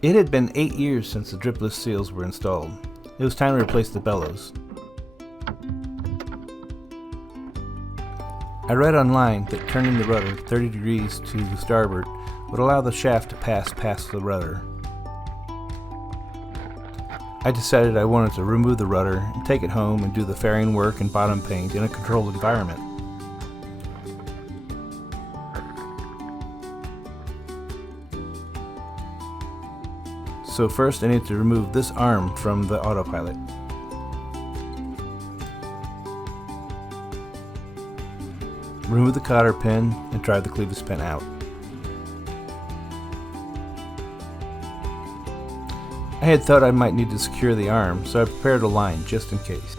It had been 8 years since the dripless seals were installed. It was time to replace the bellows. I read online that turning the rudder 30 degrees to the starboard would allow the shaft to pass past the rudder. I decided I wanted to remove the rudder and take it home and do the fairing work and bottom paint in a controlled environment. So first I need to remove this arm from the autopilot. Remove the cotter pin and drive the clevis pin out. I had thought I might need to secure the arm, so I prepared a line just in case.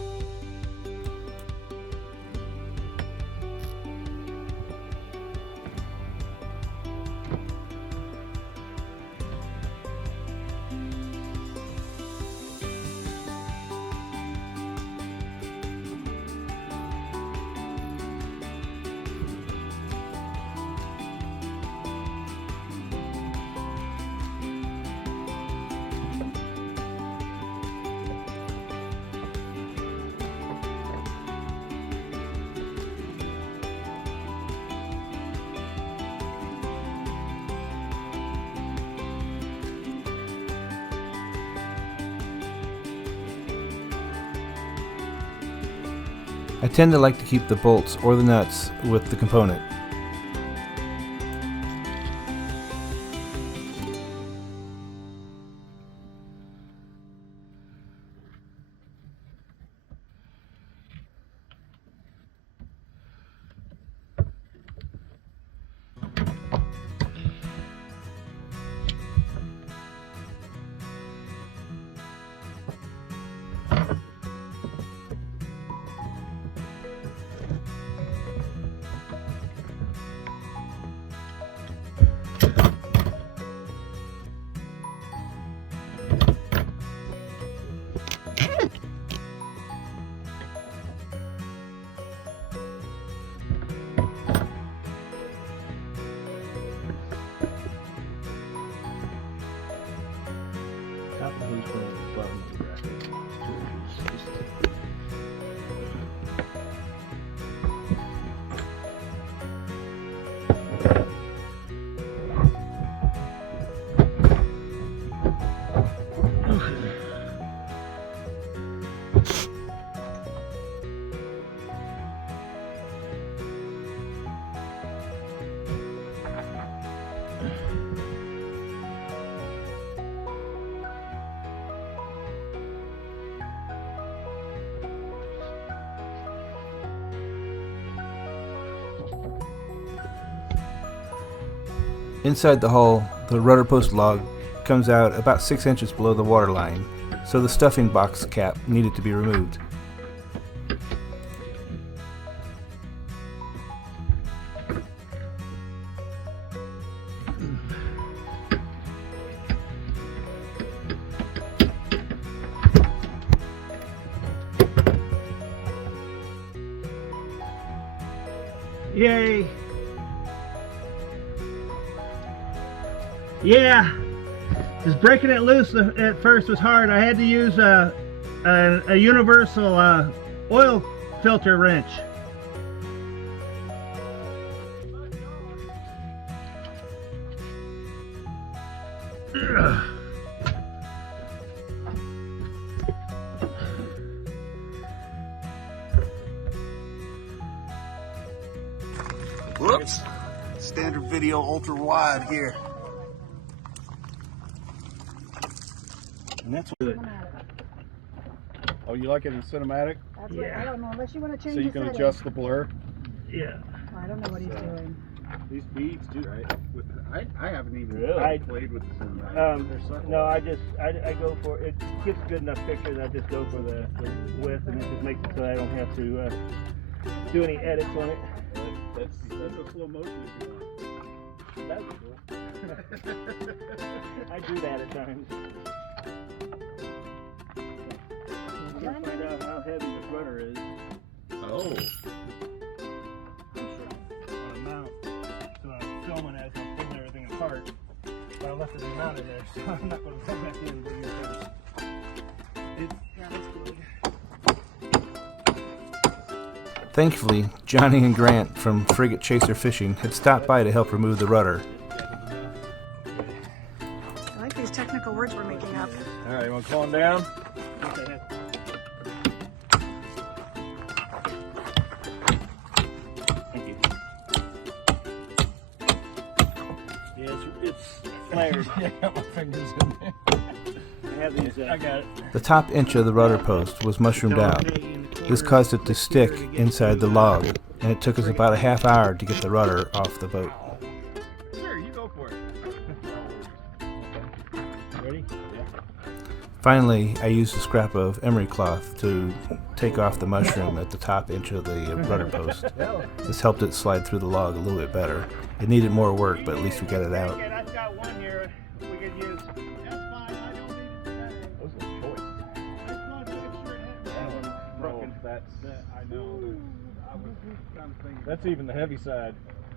I tend to like to keep the bolts or the nuts with the component. Inside the hull, the rudder post log comes out about 6 inches below the waterline, so the stuffing box cap needed to be removed. Yay! Yeah, just breaking it loose at first was hard. I had to use a universal oil filter wrench. Whoops! Standard video ultra wide here. And that's good. Oh, you like it in cinematic? That's what, I don't know, unless you want to change So you the can settings. adjust the blur? Yeah. I don't know what he's doing. These beads do, right? I haven't even played with the cinematic. No, I go for it. Gets good enough picture that I just go for the width, and it just makes it so I don't have to do any edits on it. That's a slow motion if you want. That'd be cool. I do that at times. I'm gonna find out how heavy this rudder is. Oh. On a mount, so I'm filming as I'm pulling everything apart. But I left cloth is mounted there, so I'm not going to come back in. Thankfully, Johnny and Grant from Frigate Chaser Fishing had stopped by to help remove the rudder. I like these technical words we're making up. All right, you want to calm down? Okay. Thank you. Yeah, it's flared. I got my fingers in there. I have these. I got it. The top inch of the rudder post was mushroomed out. This caused it to stick inside the log, and it took us about a half hour to get the rudder off the boat. Sure, you go for it. Ready? Yeah. Finally, I used a scrap of emery cloth to take off the mushroom at the top inch of the rudder post. This helped it slide through the log a little bit better. It needed more work, but at least we got it out. I've got one here we could use. That's fine, I don't need it today. Those are choice. I just want to make sure it has. Broken. That, I know. I was kind of thinking. That's even the heavy side.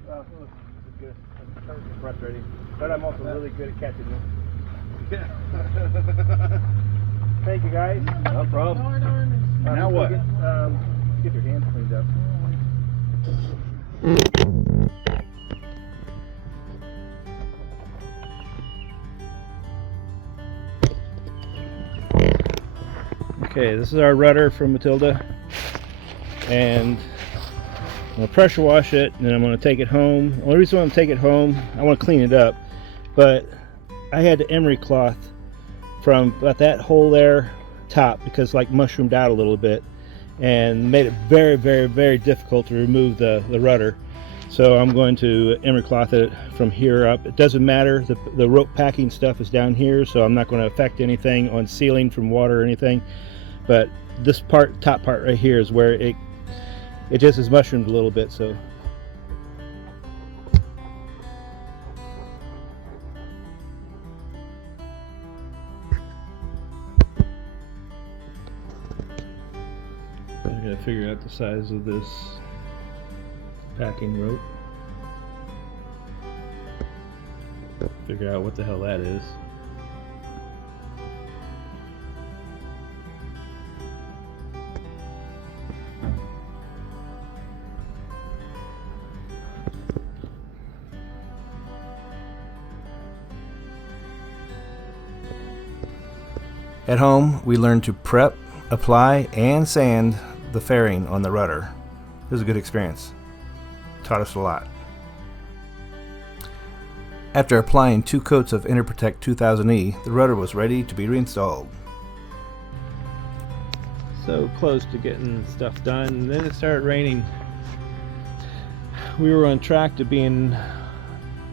This is good. I'm frustrating, but I'm also really good at catching them. Yeah. Thank you, guys. No problem. Now what? Get your hands cleaned up. Okay, this is our rudder from Matilda, and I'm going to pressure wash it, and then I'm going to take it home. The only reason I want to take it home, I want to clean it up, but I had the emery cloth from about that hole there top, because like mushroomed out a little bit, and made it very, very, very difficult to remove the rudder. So I'm going to emery cloth it from here up. It doesn't matter, the rope packing stuff is down here, so I'm not going to affect anything on sealing from water or anything. But this part, top part right here, is where it just is mushroomed a little bit. So I gotta figure out the size of this packing rope. Figure out what the hell that is. At home, we learned to prep, apply, and sand the fairing on the rudder. It was a good experience. Taught us a lot. After applying 2 coats of Interprotect 2000E, the rudder was ready to be reinstalled. So close to getting stuff done, and then it started raining. We were on track to being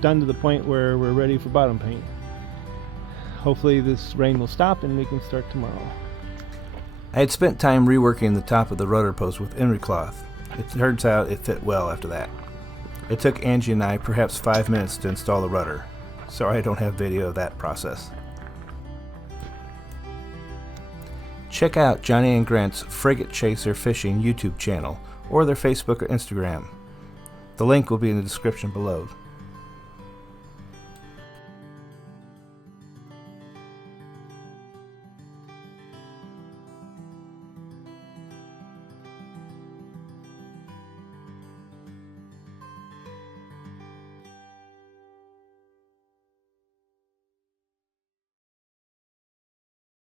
done to the point where we're ready for bottom paint. Hopefully this rain will stop and we can start tomorrow. I had spent time reworking the top of the rudder post with emery cloth. It turns out it fit well after that. It took Angie and I perhaps 5 minutes to install the rudder. Sorry I don't have video of that process. Check out Johnny and Grant's Frigate Chaser Fishing YouTube channel or their Facebook or Instagram. The link will be in the description below.